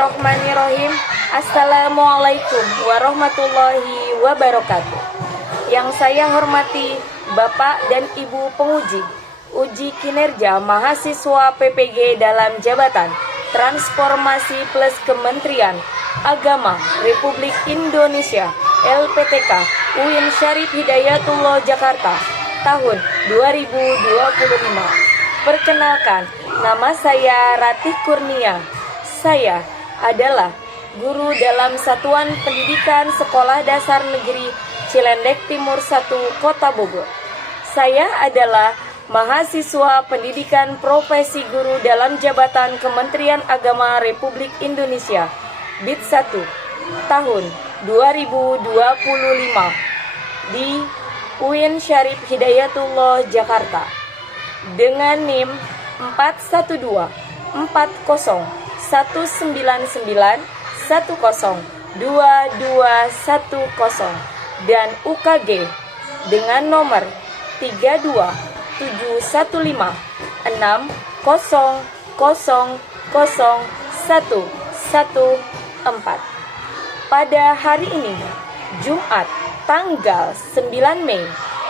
Bismillahirrahmanirrahim. Assalamualaikum warahmatullahi wabarakatuh. Yang saya hormati Bapak dan Ibu penguji uji kinerja mahasiswa PPG dalam jabatan Transformasi Plus Kementerian Agama Republik Indonesia LPTK UIN Syarif Hidayatullah Jakarta tahun 2025. Perkenalkan, nama saya Ratih Kurnia. Saya adalah guru dalam Satuan Pendidikan Sekolah Dasar Negeri Cilendek Timur 1, Kota Bogor. Saya adalah mahasiswa pendidikan profesi guru dalam jabatan Kementerian Agama Republik Indonesia BID 1 tahun 2025 di UIN Syarif Hidayatullah Jakarta dengan NIM 412-499-10-2210 dan UKG dengan nomor 327106000114. Pada hari ini, Jumat tanggal 9 Mei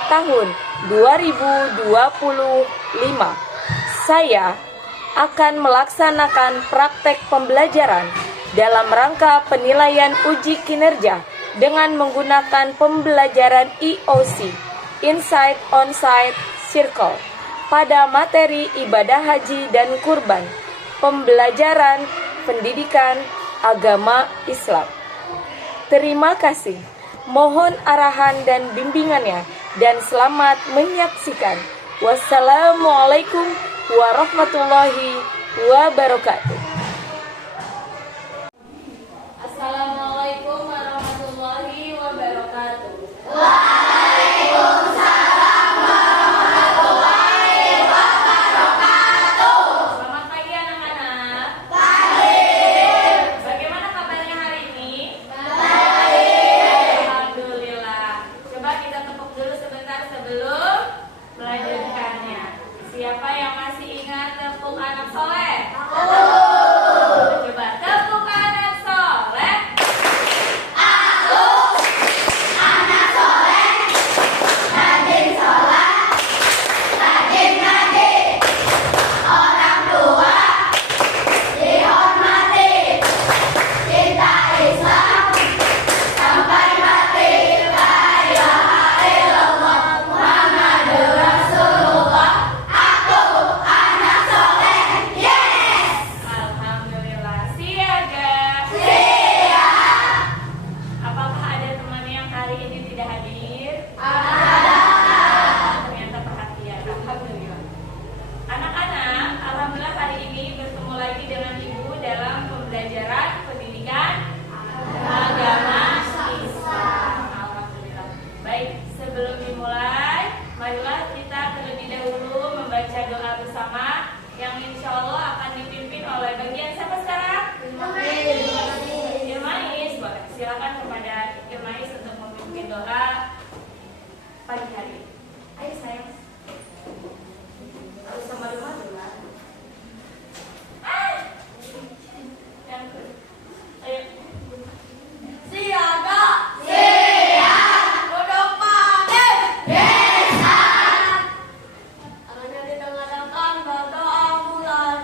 tahun 2025, saya akan melaksanakan praktek pembelajaran dalam rangka penilaian uji kinerja dengan menggunakan pembelajaran IOC, Insight On-Site Circle, pada materi ibadah haji dan kurban, pembelajaran pendidikan agama Islam. Terima kasih. Mohon arahan dan bimbingannya dan selamat menyaksikan. Wassalamualaikum warahmatullahi wabarakatuh. Assalamualaikum warahmatullahi wabarakatuh. Waalaikumsalam warahmatullahi wabarakatuh. Selamat pagi anak-anak. Baik. Bagaimana kabarnya hari ini? Baik. Alhamdulillah. Coba kita tepuk dulu sebentar sebelum melanjutkannya. Siapa yang masih ingat tepuk anak soleh? Coba tepuk anak soleh. Aku anak soleh, rajin sholat, rajin ngaji, orang tua dihormati, cinta Islam sampai mati. La ilaha illallah Muhammadur Rasulullah. Aku anak soleh, yes. Alhamdulillah. Siaga. Siap. Apakah ada teman yang hari ini tidak hadir? Ada. Ternyata perhatian. Alhamdulillah. Anak-anak, alhamdulillah hari ini bertemu lagi dengan Ibu dalam pembelajaran pendidikan agama Islam. Alhamdulillah. Baik, sebelum dimulai, marilah kita terlebih dahulu membaca doa bersama yang insya Allah akan dipimpin oleh bagian siapa sekarang? Irmais. Boleh, silakan kepada Irmais untuk memimpin doa pagi hari ini. Ayo sayang. Harus sama rumah dulu. Ayo. Siaga. Siap. Duduk pandai. Besan. Tangannya ditengadahkan, berdoa mulai.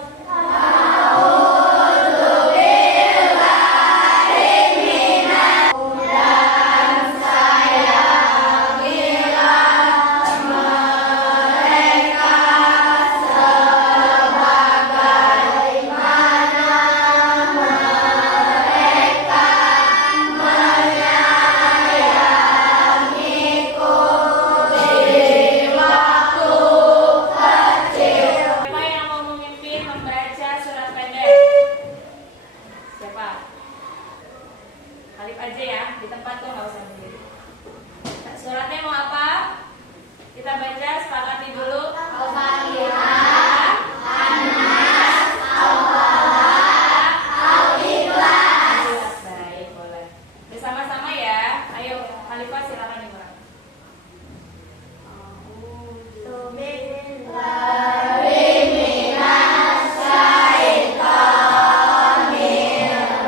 Dan sayangilah mereka sebagaimana mereka menyayangiku di waktu kecil. Siapa yang mau memimpin membaca surat pendek? Siapa? Alif aja ya, di tempat tuh nggak usah sendiri. Suratnya mau apa? Kita baca, sepakati dulu. Al-Fatihah, An-Nas, Al-Falaq, Al-Ikhlas. Baik, boleh. Bersama-sama ya. Ayo, Khalifah silakan dimulai. Bismillahirrahmanirrahim.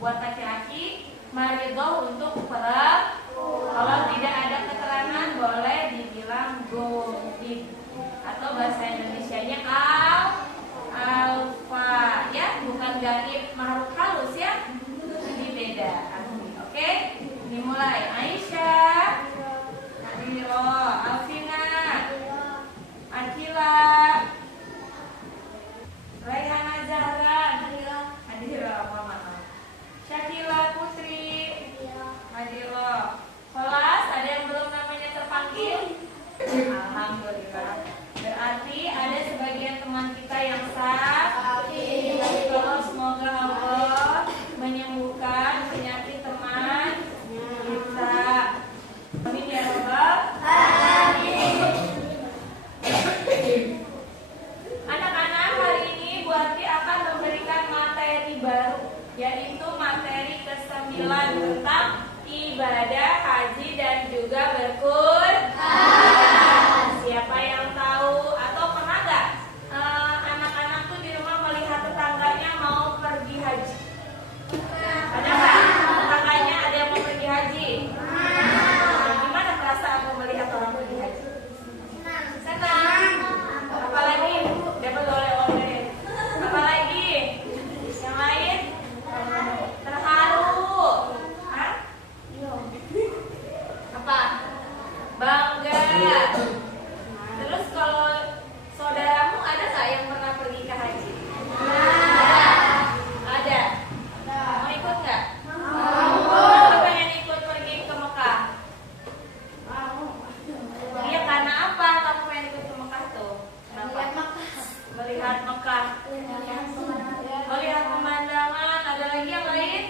Buat laki-laki, maridoh untuk perempuan. Kalau tidak ada keterangan boleh dibilang ghaib atau bahasa Indonesianya alfa ya, bukan gaib makhluk halus ya. Jadi beda. Oke? Dimulai. Aisyah, Nadiro, Alvina, Akila, Raihana Zahra, Nadiro, Mama, Syakila Putri, Nadiro. Kelas, ada yang belum namanya terpanggil? Alhamdulillah. Berarti ada sebagian teman kita yang sah. Semoga Allah menyembuhkan penyakit teman kita. Amin ya Rabbal alamin. Anak-anak, hari ini Bu Ati akan memberikan materi baru, yaitu materi ke-9 tentang ibadah haji dan juga berkurban. Siapa yang tahu atau pernah gak anak-anak tuh di rumah melihat tetangganya mau pergi haji? Ada nggak? Tetangganya ada yang mau pergi haji? Gimana perasaan melihat orang pergi haji? Senang. Apalagi dapat oleh-oleh. Apalagi yang lain? Terharu. Hah? Apa? Bangga. Terus kalau saudaramu ada nggak yang pernah pergi ke haji? Ada. Mau ikut nggak? Mau. Pengen ikut pergi ke Mekah? Iya, karena apa kamu pengen ikut ke Mekah tuh? Kenapa? Melihat Mekah. Melihat pemandangan. Ada lagi yang lain?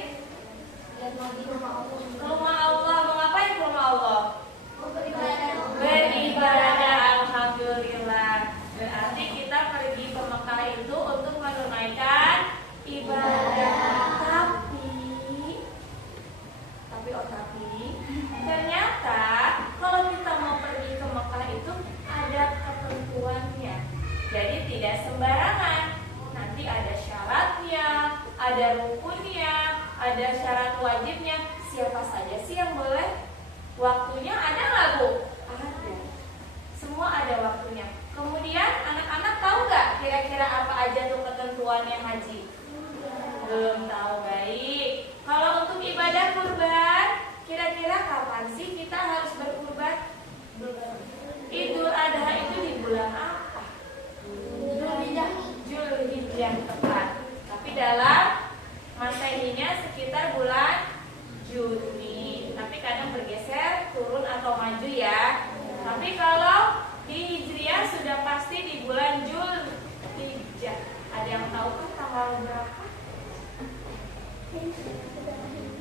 Rumah Allah. Mau ngapain ke rumah Allah? Beribadah. Alhamdulillah. Berarti kita pergi ke Mekah itu untuk menunaikan ibadah. Tapi ternyata kalau kita mau pergi ke Mekah itu ada ketentuannya. Jadi tidak sembarangan. Nanti ada syaratnya, ada rukunnya, ada syarat wajibnya. Siapa saja sih yang boleh? Waktunya ada nggak, Bu? Ada. Semua ada waktunya. Kemudian anak-anak tahu nggak kira-kira apa aja tuh ketentuannya haji? Belum tahu. Baik. Kalau untuk ibadah kurban, kira-kira kapan sih kita harus berkurban? Idul Adha itu di bulan apa? Zulhijjah tepat. Tapi dalam Masehinya sekitar bulan Juni. Tapi kadang bergeser, turun atau maju ya. Tapi kalau di Hijriah sudah pasti di bulan Zulhijjah. Ada yang tahu kan tanggal berapa?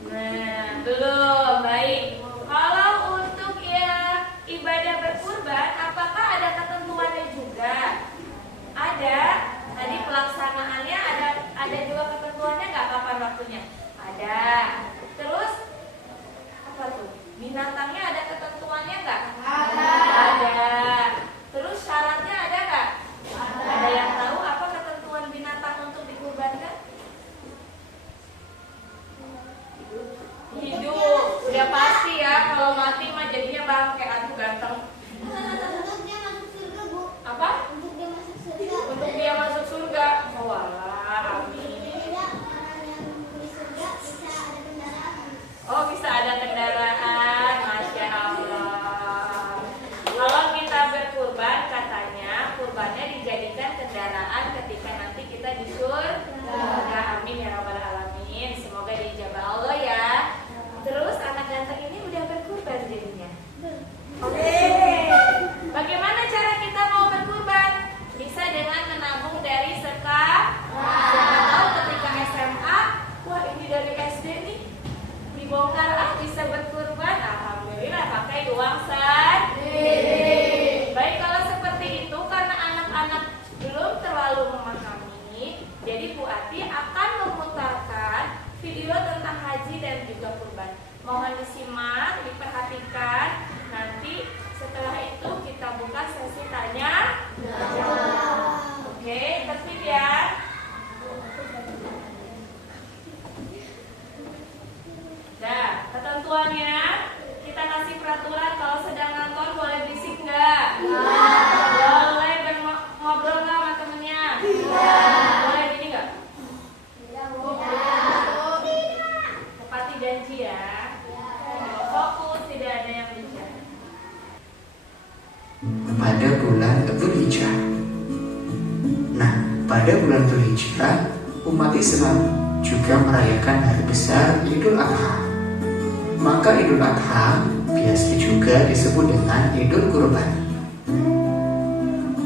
Nah, belum. Baik. Kalau untuk ibadah berkurban, apakah ada ketentuannya juga? Ada. Tadi pelaksanaannya ada juga ketentuannya nggak, kapan waktunya? Ada. Terus apa tuh? Binatangnya ada ketentuannya nggak? Ada. Terus syaratnya ada nggak? Ada yang tahu apa ketentuan binatang untuk dikurbankan? Hidup. Udah pasti ya, kalau mati mah jadinya bangke. Aduh ganteng. Untuk dia masuk surga, Bu. Apa? Untuk dia masuk surga. Untuk dia masuk surga. Oh walah, amin. Tidak, orang yang di surga bisa ada kendaraan. Oh, bisa ada kendaraan. Masya Allah. Kalau kita berkurban, katanya kurbannya dijadikan kendaraan ketentuannya, kita kasih peraturan kalau sedang nonton boleh berisik nggak? Boleh ngobrol nggak sama temennya? Boleh gini nggak? Tepati janji ya. Fokus, tidak ada yang bicara. Pada bulan Dzulhijjah. Nah, pada bulan Dzulhijjah, umat Islam juga merayakan hari besar Idul Adha. Maka Idul Adha biasa juga disebut dengan Idul Kurban.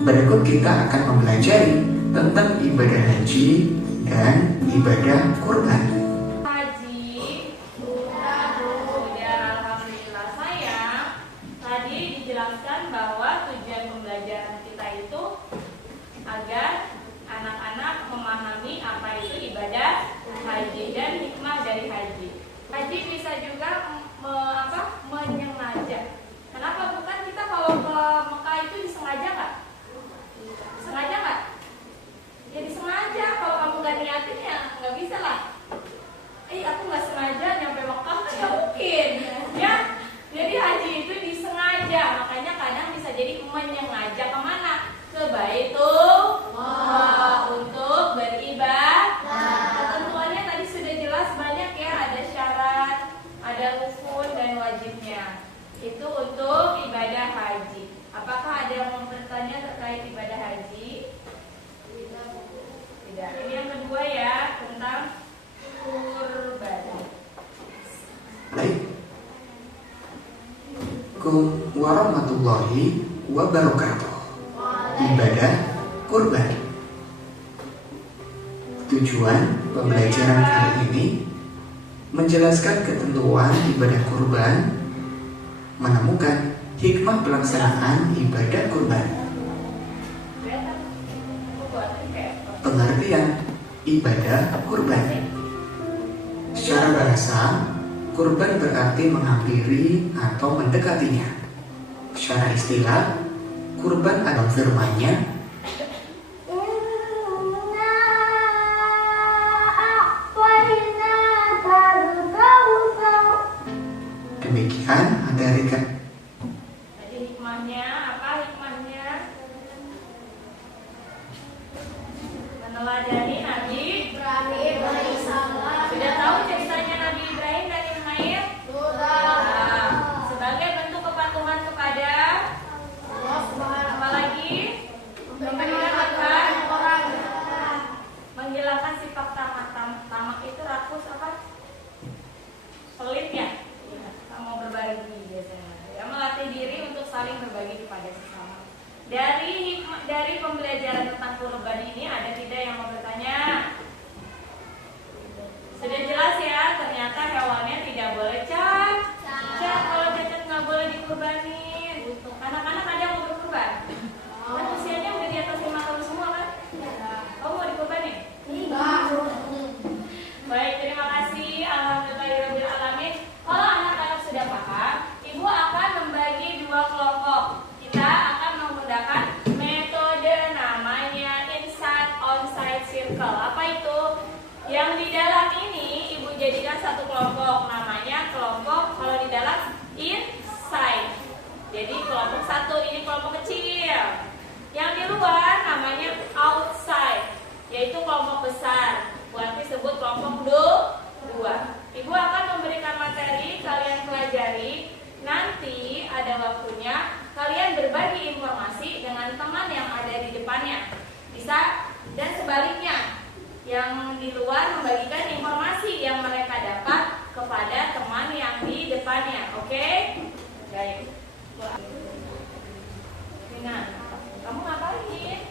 Berikut kita akan mempelajari tentang ibadah haji dan ibadah kurban. Haji, sudah alhamdulillah sayang. Tadi dijelaskan bahwa tujuan pembelajaran kita itu agar anak-anak memahami apa itu ibadah haji dan hikmah dari haji. Haji bisa juga menyengaja. Kenapa bukan kita kalau ke Mekah itu disengaja nggak? Sengaja nggak? Ya disengaja. Kalau kamu nggak niatin ya nggak bisa lah. Aku nggak sengaja nyampe Mekah kan nggak mungkin, ya. Jadi haji itu disengaja. Makanya kadang bisa jadi menyengaja kemana? Ke Baitullah untuk beribadah. Ketentuannya tadi sudah jelas banyak ya, ada syarat, ada rukun dan wajibnya. Itu untuk ibadah haji. Apakah ada yang mau bertanya terkait ibadah haji? Tidak. Ini yang kedua ya, tentang kurban. Baik. Assalamualaikum warahmatullahi wabarakatuh. Ibadah kurban. Tujuan pembelajaran kali ini menjelaskan ketentuan ibadah kurban, menemukan hikmah pelaksanaan ibadah kurban. Pengertian ibadah kurban. Secara bahasa, kurban berarti menghampiri atau mendekatinya. Secara istilah, kurban adalah firman-Nya, demikian ada rekan. Jadi hikmahnya apa? Hikmahnya meneladani Nabi Ibrahim alaihissalam. Sudah tahu ceritanya Nabi Ibrahim dan Ismail? Sudah. Sebagai bentuk kepatuhan kepada apalagi memberikan orang menghilangkan sifat tamak. Tamak itu rakus apa? Pelit ya? Tak mau berbagi biasanya. Ya, melatih diri untuk saling berbagi kepada sesama. Dari pembelajaran tentang kurban ini ada tidak yang mau bertanya? Sudah jelas ya, ternyata hewannya tidak boleh cacat. Kalau cacat nggak boleh dikurbanin. Anak-anak ada yang mau berkurban? Kan usianya udah di atas 5 tahun semua kan? Kamu mau dikurbanin? Baik, terima kasih. Alhamdulillahirabbil alamin. Kalau anak-anak sudah paham, Ibu akan membagi 2 kelompok. Kita akan menggunakan metode namanya inside onside circle. Apa itu? Yang di dalam ini Ibu jadikan satu kelompok, namanya kelompok kalau di dalam inside. Jadi kelompok 1 ini kelompok kecil. Yang di luar namanya outside, yaitu kelompok besar. Buat disebut kelompok 2. Ibu akan memberikan materi, kalian pelajari. Nanti ada waktunya kalian berbagi informasi dengan teman yang ada di depannya. Bisa, dan sebaliknya, yang di luar membagikan informasi yang mereka dapat kepada teman yang di depannya. Oke? Baik. Nah, kamu ngapain?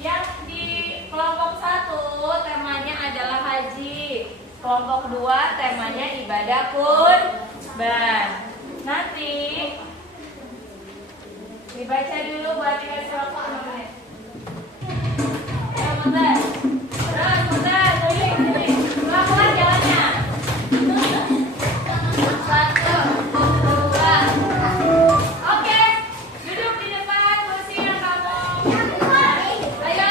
Yang di kelompok 1 temanya adalah haji. Kelompok 2 temanya ibadah kurban. Nanti dibaca dulu buat dikasih waktu 5 menit. Bentar. Bentar. Sini. Pelan-pelan jalannya. 1, 2. Oke. Duduk di depan kursi yang kamu. Ayo.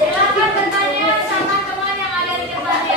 Silakan bertanya sama teman yang ada di depannya.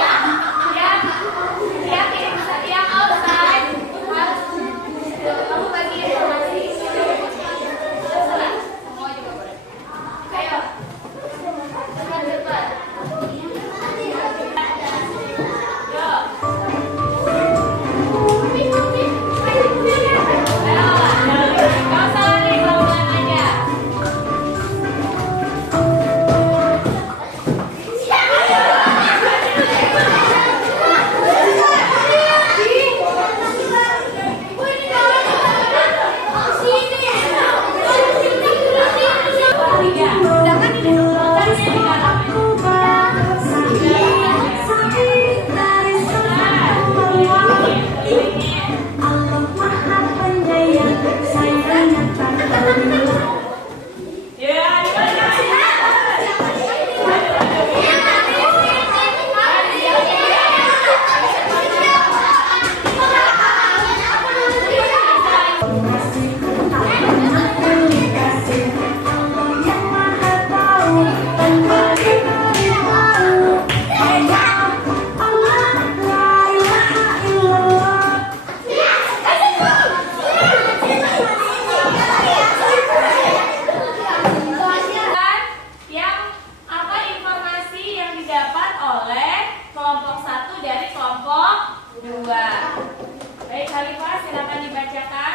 Baik, Khalifah, silakan dibacakan.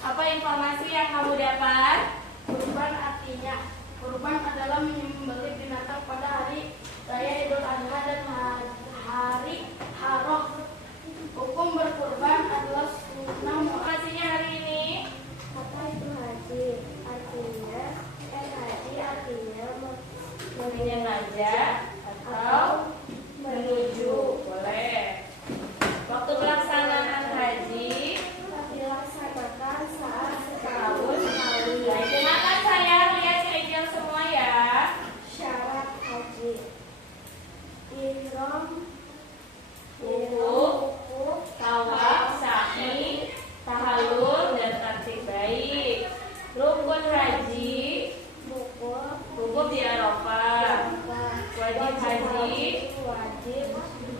Apa informasi yang kamu dapat? Kurban adalah menyembelih binatang pada hari raya Idul Adha dan hari Haram. Hukum berkurban adalah sunnah. Informasinya hari ini. Apa itu haji? Artinya Menyengaja atau menuju. Boleh. Waktu pelaksanaan haji dilaksanakan saat setahun sekali. Baik, silakan saya lihat schedule semua ya. syarat haji. Ihram, Wukuf, tawaf, sa'i, tahallul, dan taksir. Baik. Rukun haji, wukuf di Arafah. Wajib haji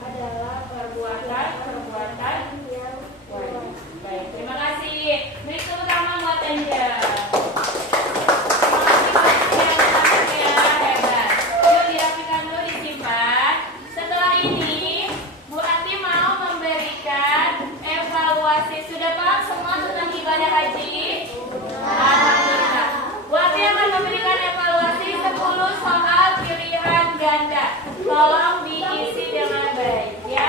adalah perbuatan yang wajib. Baik, terima kasih. Beri tepuk tangan buat Anda. Hebat. Yuk dirapikan dulu, disimpan. Setelah ini Bu Ati mau memberikan evaluasi. Sudah paham semua tentang ibadah haji? Alhamdulillah. Bu Ati akan memberikan evaluasi 10 soal pilihan ganda. Tolong diisi dengan baik ya.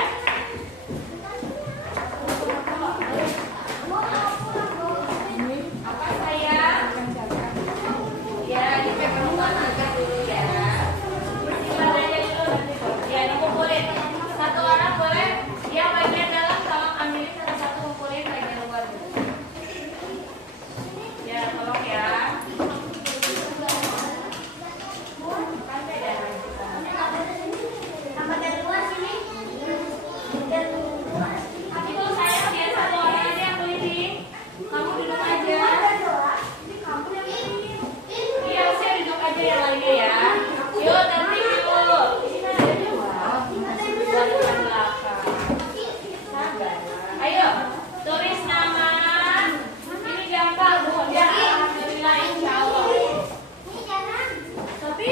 Apa sayang? Ya, dipegang agak dulu ya. Simpan aja dulu nanti. Ya, dikumpulin. Satu orang boleh yang bagian dalam tolong ambilin satu-satu, kumpulin bagian luar dulu. Ya, tolong ya. Santai ya. Itu saya biar satu orang aja yang keliling. Kamu duduk aja. Iya, saya duduk aja yang lainnya ya. Yuk, tertib dulu. Balikan belakang. Sabar. Ayo, tulis nama. Ini gampang, Bu. Ya, alhamdulillah, insya Allah. Tapi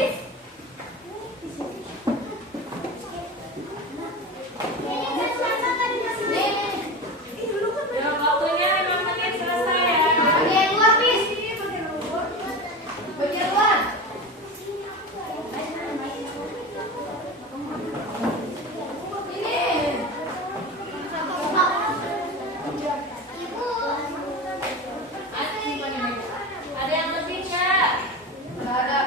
ya, waktunya 5 menit selesai ya. Ada yang lebih nggak? Nggak ada.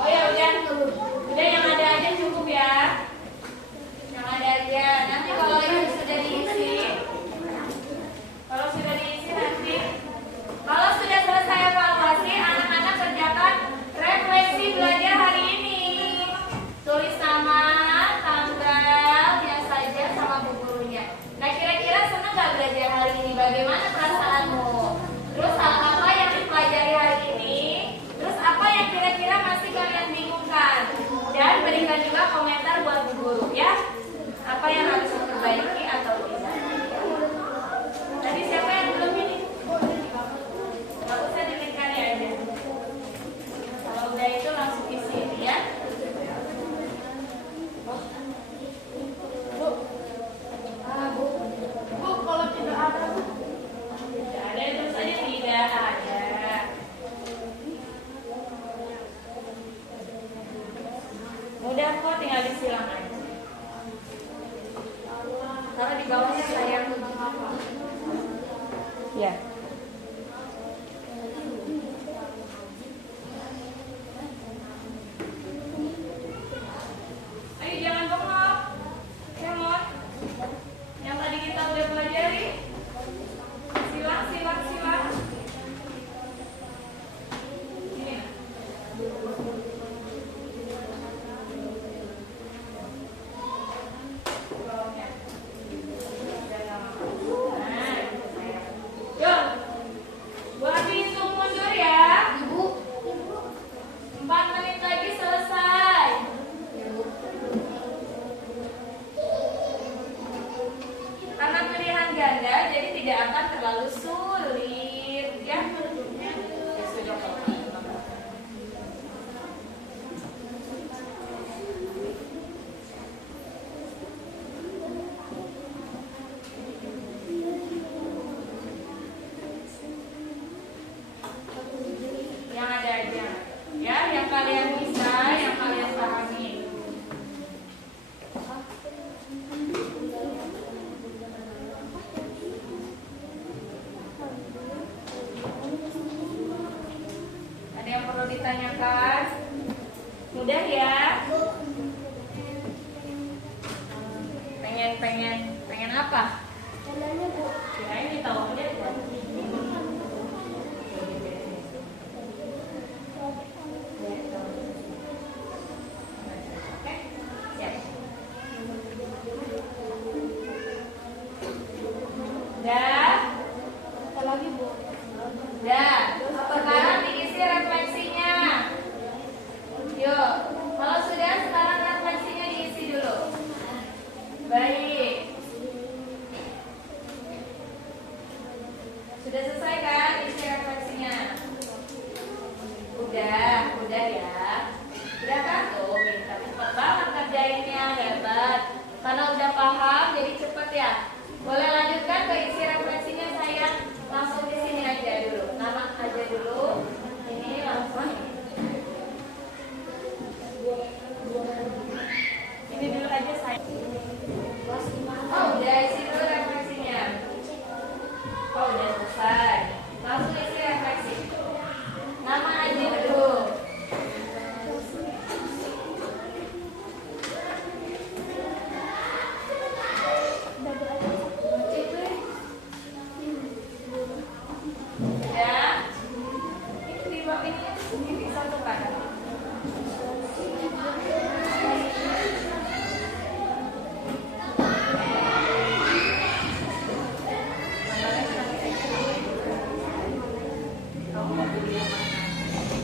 Oh ya udah yang ada aja cukup ya. Yang ada aja. Nanti kalau ini sudah diisi, nanti, kalau sudah selesai evaluasi, anak-anak kerjakan refleksi belajar hari ini. Tulis nama, tanggalnya saja sama bu gurunya. Nah, kira-kira senang nggak belajar hari ini? Bagaimana perasaanmu? Terus hal apa yang dipelajari hari ini? Terus apa yang kira-kira masih kalian bingungkan? Dan berikan juga komentar buat bu guru ya. Apa yang harus diperbaiki atau tidak? Tadi siapa yang belum ini? Gak usah dilihatkan ya aja. Kalau udah itu langsung isi ya. Bu, kalau tidak ada Tidak ada, terus aja tidak ada. Mudah kok, tinggal disilang aja. Taruh di bawahnya sayang. Ya. Ayo jangan bengong. Kemot. Yang tadi kita udah pelajari. Silang. Ini. tidak akan terlalu sulit ya. Ya sudah kalau gitu. Yang ada aja ya, yang kalian bisa, yang kalian pahami. Ada yang perlu ditanyakan? Mudah ya? Pengen apa? Kirain ditahu mudah ya? Oke, siap. Dah? Apa lagi, Bu? Dah. Sekarang diisi refleksinya. Yuk, kalau sudah sekarang refleksinya diisi dulu. Baik. Sudah selesai kan isi refleksinya? Udah ya. Udah kan tuh, kita cepat banget kerjainnya, hebat. Karena udah paham jadi cepet ya. Boleh lanjutkan ke isi refleksinya sayang. Langsung di sini aja dulu. Nama aja dulu. Ini langsung. Ini dulu aja sayang. Oh, udah isi dulu refleksinya. Oh, udah selesai. Langsung isi refleksi. Nama aja dulu. Ya. Ini di bawah ini disatukan. Kamu mau pilih yang mana?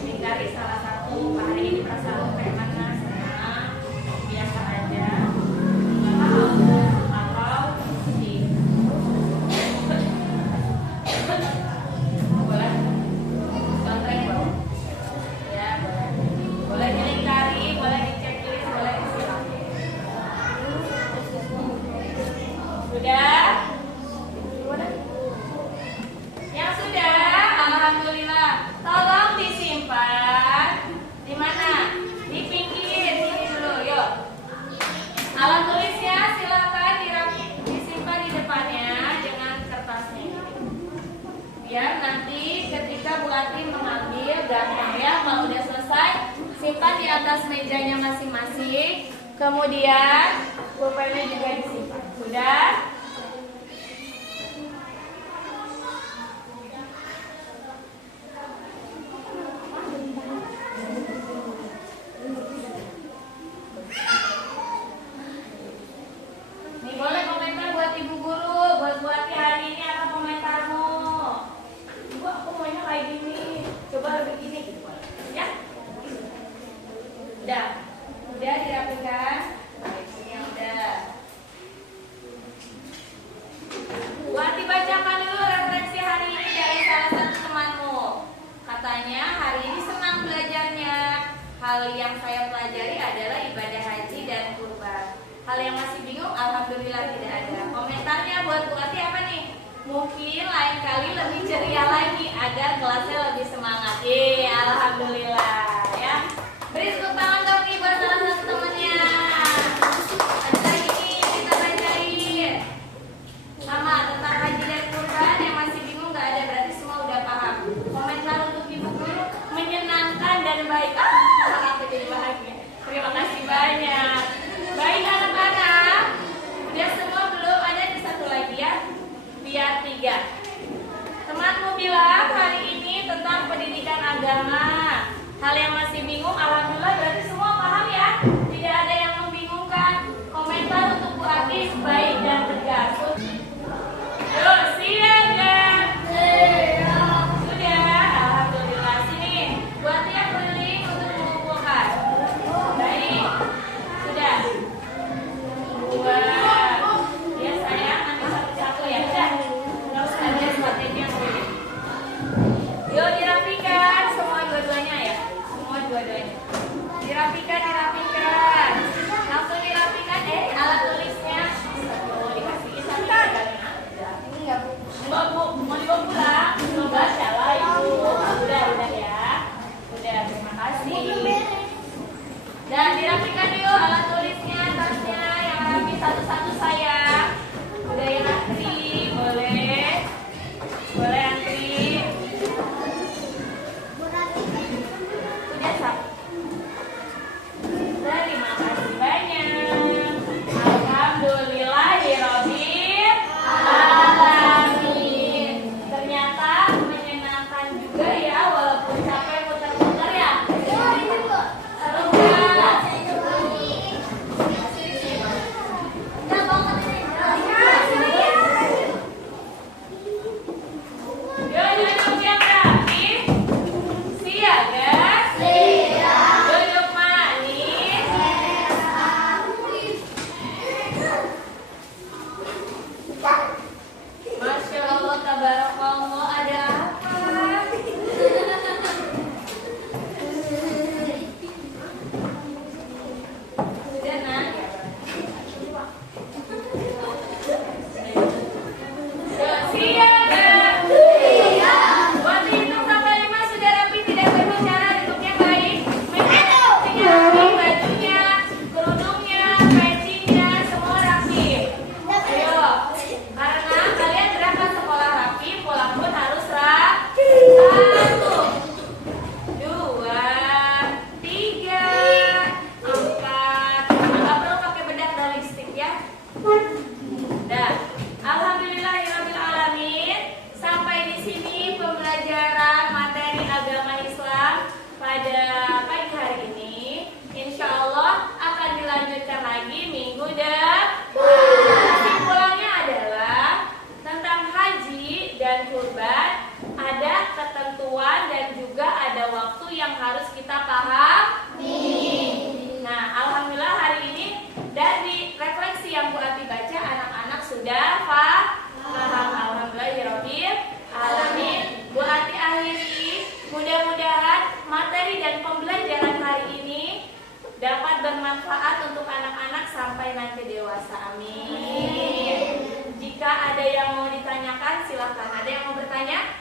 Lingkari salah satu. Hari ini perasaan kayak mana? Senang, biasa aja, atau sedih. Boleh? Contohin bawah. Ya, boleh. Boleh dilingkari, boleh diceklis, boleh disilang. Sudah? Yang sudah, alhamdulillah. Tolong disimpan. Di mana? Di pinggir sini dulu, yuk. Alat tulisnya silakan disimpan di depannya dengan kertasnya ini. Biar nanti ketika Bu Ati mengambil gampang ya. Kalau udah selesai, simpan di atas mejanya masing-masing. Kemudian pulpennya juga disimpan. Sudah? Nih boleh komentar buat ibu guru, buat Bu Ati hari ini apa komentarmu? Ibu aku maunya kayak gini, coba lebih gini gitu ya? Udah dirapikan? Baik, ini yang udah. Bu Ati bacakan dulu refleksi hari ini dari salah satu temanmu. Katanya hari ini senang belajarnya. Hal yang saya pelajari adalah ibadah haji dan kurban. Hal yang masih bingung, alhamdulillah tidak ada. Komentarnya buat Bu Ati apa nih? Mungkin lain kali lebih ceria lagi agar kelasnya lebih semangat. Alhamdulillah ya. Beri tepuk tangan dong nih buat salah satu temannya. Ada lagi nih kita bacain. Sama tentang haji dan kurban yang masih bingung nggak ada, berarti semua udah paham. Komentar untuk ibu guru menyenangkan dan baik. Aku jadi bahagia. Terima kasih banyak. Baik anak-anak, udah semua belum? Ada di satu lagi ya, biar 3. Temanmu bilang hari ini tentang pendidikan agama. Hal yang masih bingung, alhamdulillah berarti semua Dan alhamdulillahirobbilalamin, sampai di sini pembelajaran materi agama Islam pada pagi hari ini. Insya Allah akan dilanjutkan lagi minggu depan. Kesimpulannya adalah tentang haji dan kurban ada ketentuan dan juga ada waktu yang harus kita pahami. Nah, alhamdulillah hari ini dari refleksi yang Bu Ati baca, anak-anak sudah paham. Alhamdulillahirabbil alamin. Bu Ati akhiri, mudah-mudahan materi dan pembelajaran hari ini dapat bermanfaat untuk anak-anak sampai nanti dewasa. Amin. Jika ada yang mau ditanyakan, silahkan. Ada yang mau bertanya?